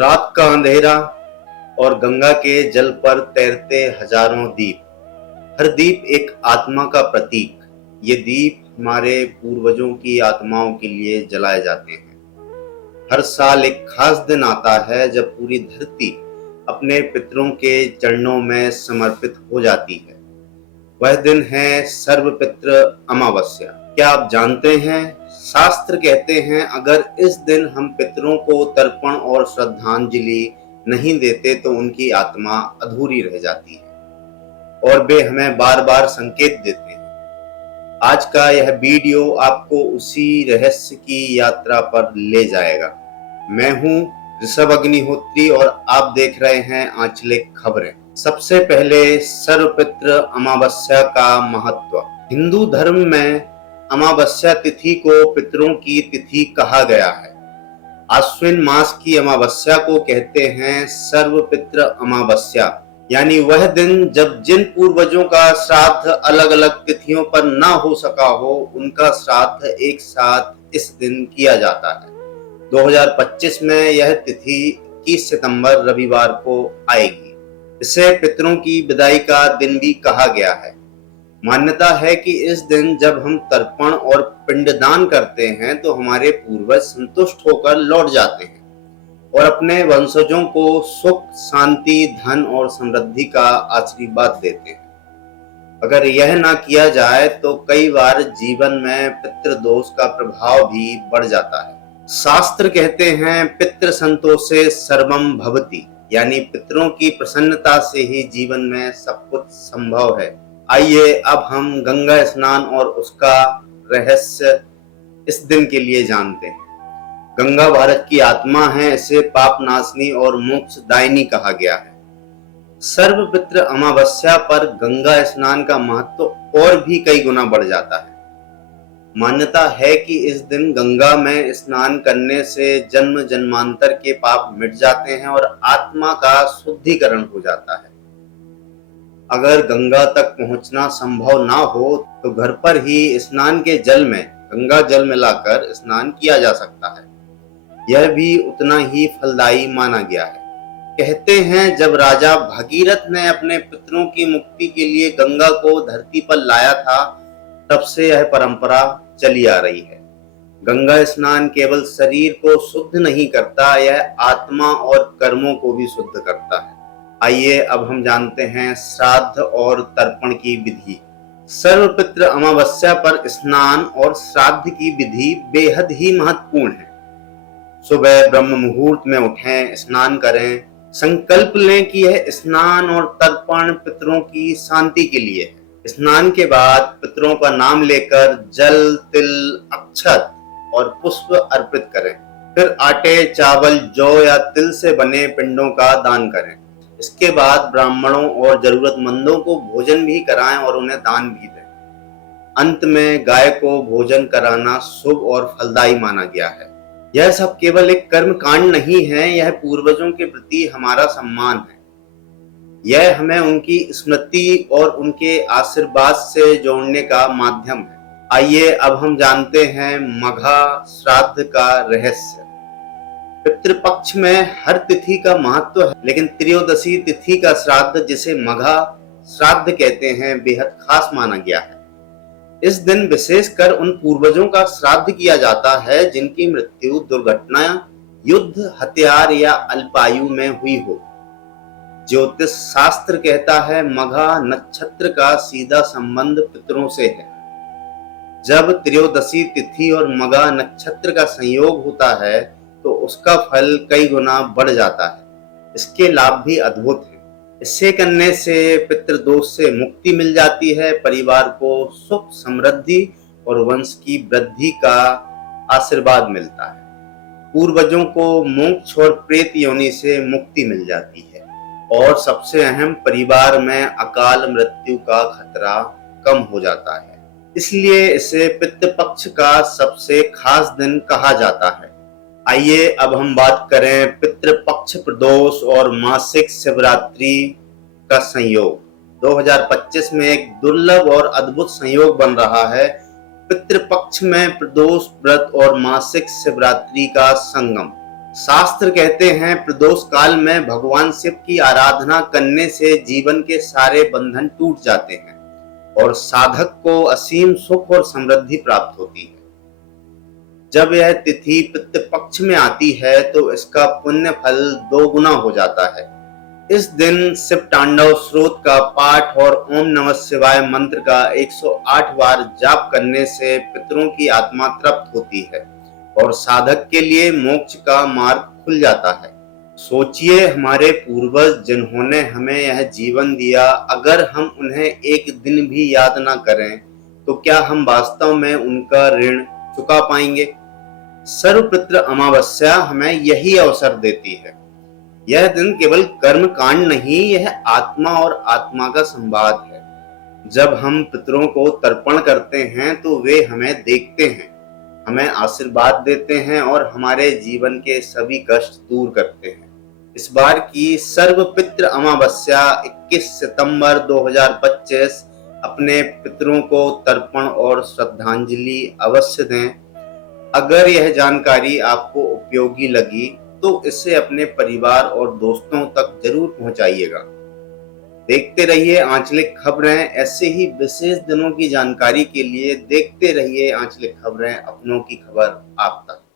रात का अंधेरा और गंगा के जल पर तैरते हजारों दीप। हर दीप एक आत्मा का प्रतीक। ये दीप हमारे पूर्वजों की आत्माओं के लिए जलाए जाते हैं। हर साल एक खास दिन आता है जब पूरी धरती अपने पितरों के चरणों में समर्पित हो जाती है। वह दिन है सर्वपितृ अमावस्या। क्या आप जानते हैं, शास्त्र कहते हैं अगर इस दिन हम पितरों को तर्पण और श्रद्धांजलि नहीं देते तो उनकी आत्मा अधूरी रह जाती है और वे हमें बार बार संकेत देते हैं। आज का यह वीडियो आपको उसी रहस्य की यात्रा पर ले जाएगा। मैं हूं ऋषभ अग्निहोत्री और आप देख रहे हैं आंचलिक खबरें। सबसे पहले सर्वपितृ अमावस्या का महत्व। हिंदू धर्म में अमावस्या तिथि को पितरों की तिथि कहा गया है। आश्विन मास की अमावस्या को कहते हैं सर्वपितृ अमावस्या, यानी वह दिन जब जिन पूर्वजों का श्राद्ध अलग अलग तिथियों पर न हो सका हो, उनका श्राद्ध एक साथ इस दिन किया जाता है। 2025 में यह तिथि 21 सितंबर रविवार को आएगी। इसे पितरों की विदाई का दिन भी कहा गया है। मान्यता है कि इस दिन जब हम तर्पण और पिंडदान करते हैं तो हमारे पूर्वज संतुष्ट होकर लौट जाते हैं और अपने वंशजों को सुख, शांति, धन और समृद्धि का आशीर्वाद देते हैं। अगर यह ना किया जाए तो कई बार जीवन में पितृदोष का प्रभाव भी बढ़ जाता है। शास्त्र कहते हैं पितृ संतोषे सर्वम भवति, यानी पितरों की प्रसन्नता से ही जीवन में सब कुछ संभव है। आइए अब हम गंगा स्नान और उसका रहस्य इस दिन के लिए जानते हैं। गंगा भारत की आत्मा है, इसे पाप नाशनी और मोक्षदायिनी कहा गया है। सर्वपितृ अमावस्या पर गंगा स्नान का महत्व और भी कई गुना बढ़ जाता है। मान्यता है कि इस दिन गंगा में स्नान करने से जन्म जन्मांतर के पाप मिट जाते हैं और आत्मा का शुद्धिकरण हो जाता है। अगर गंगा तक पहुंचना संभव ना हो तो घर पर ही स्नान के जल में गंगा जल मिलाकर स्नान किया जा सकता है। यह भी उतना ही फलदायी माना गया है। कहते हैं जब राजा भगीरथ ने अपने पितरों की मुक्ति के लिए गंगा को धरती पर लाया था, तब से यह परंपरा चली आ रही है। गंगा स्नान केवल शरीर को शुद्ध नहीं करता, यह आत्मा और कर्मों को भी शुद्ध करता है। आइए अब हम जानते हैं श्राद्ध और तर्पण की विधि। सर्वपितृ अमावस्या पर स्नान और श्राद्ध की विधि बेहद ही महत्वपूर्ण है। सुबह ब्रह्म मुहूर्त में उठें, स्नान करें, संकल्प लें कि यह स्नान और तर्पण पितरों की शांति के लिए है। स्नान के बाद पितरों का नाम लेकर जल, तिल, अक्षत और पुष्प अर्पित करें। फिर आटे, चावल, जौ या तिल से बने पिंडों का दान करें। इसके बाद ब्राह्मणों और जरूरतमंदों को भोजन भी कराएं और उन्हें दान भी दें। अंत में गाय को भोजन कराना शुभ और फलदायी माना गया है। यह सब केवल एक कर्म कांड नहीं है, यह पूर्वजों के प्रति हमारा सम्मान है। यह हमें उनकी स्मृति और उनके आशीर्वाद से जोड़ने का माध्यम है। आइए अब हम जानते हैं मघा श्राद्ध का रहस्य। पितृपक्ष में हर तिथि का महत्व है, लेकिन त्रयोदशी तिथि का श्राद्ध, जिसे मघा श्राद्ध कहते हैं, बेहद खास माना गया है। इस दिन विशेषकर उन पूर्वजों का श्राद्ध किया जाता है जिनकी मृत्यु दुर्घटना, युद्ध, हत्यार या अल्पायु में हुई हो। ज्योतिष शास्त्र कहता है मघा नक्षत्र का सीधा संबंध पितरों से है। जब त्रयोदशी तिथि और मघा नक्षत्र का संयोग होता है तो उसका फल कई गुना बढ़ जाता है। इसके लाभ भी अद्भुत हैं। इसे करने से पितृदोष से मुक्ति मिल जाती है, परिवार को सुख, समृद्धि और वंश की वृद्धि का आशीर्वाद मिलता है। पूर्वजों को मोक्ष और प्रेत योनि से मुक्ति मिल जाती है और सबसे अहम, परिवार में अकाल मृत्यु का खतरा कम हो जाता है। इसलिए इसे पितृपक्ष का सबसे खास दिन कहा जाता है। आइए अब हम बात करें पितृपक्ष प्रदोष और मासिक शिवरात्रि का संयोग। 2025 में एक दुर्लभ और अद्भुत संयोग बन रहा है। पितृपक्ष में प्रदोष व्रत और मासिक शिवरात्रि का संगम। शास्त्र कहते हैं प्रदोष काल में भगवान शिव की आराधना करने से जीवन के सारे बंधन टूट जाते हैं और साधक को असीम सुख और समृद्धि प्राप्त होती है। जब यह तिथि पितृ पक्ष में आती है तो इसका पुण्य फल दोगुना हो जाता है। इस दिन शिव तांडव स्रोत का पाठ और ओम नमः शिवाय मंत्र का 108 बार जाप करने से पितरों की आत्मा तृप्त होती है और साधक के लिए मोक्ष का मार्ग खुल जाता है। सोचिए, हमारे पूर्वज जिन्होंने हमें यह जीवन दिया, अगर हम उन्हें एक दिन भी याद ना करें तो क्या हम वास्तव में उनका ऋण चुका पाएंगे? सर्वपितृ अमावस्या हमें यही अवसर देती है। यह दिन केवल कर्म कांड नहीं, यह आत्मा और आत्मा का संवाद है। जब हम पितरों को तर्पण करते हैं तो वे हमें देखते हैं, हमें आशीर्वाद देते हैं और हमारे जीवन के सभी कष्ट दूर करते हैं। इस बार की सर्वपितृ अमावस्या 21 सितंबर 2025 अपने पितरों को तर्पण और श्रद्धांजलि अवश्य दें। अगर यह जानकारी आपको उपयोगी लगी तो इसे अपने परिवार और दोस्तों तक जरूर पहुंचाइएगा। देखते रहिए आंचलिक खबरें। ऐसे ही विशेष दिनों की जानकारी के लिए देखते रहिए आंचलिक खबरें, अपनों की खबर आप तक।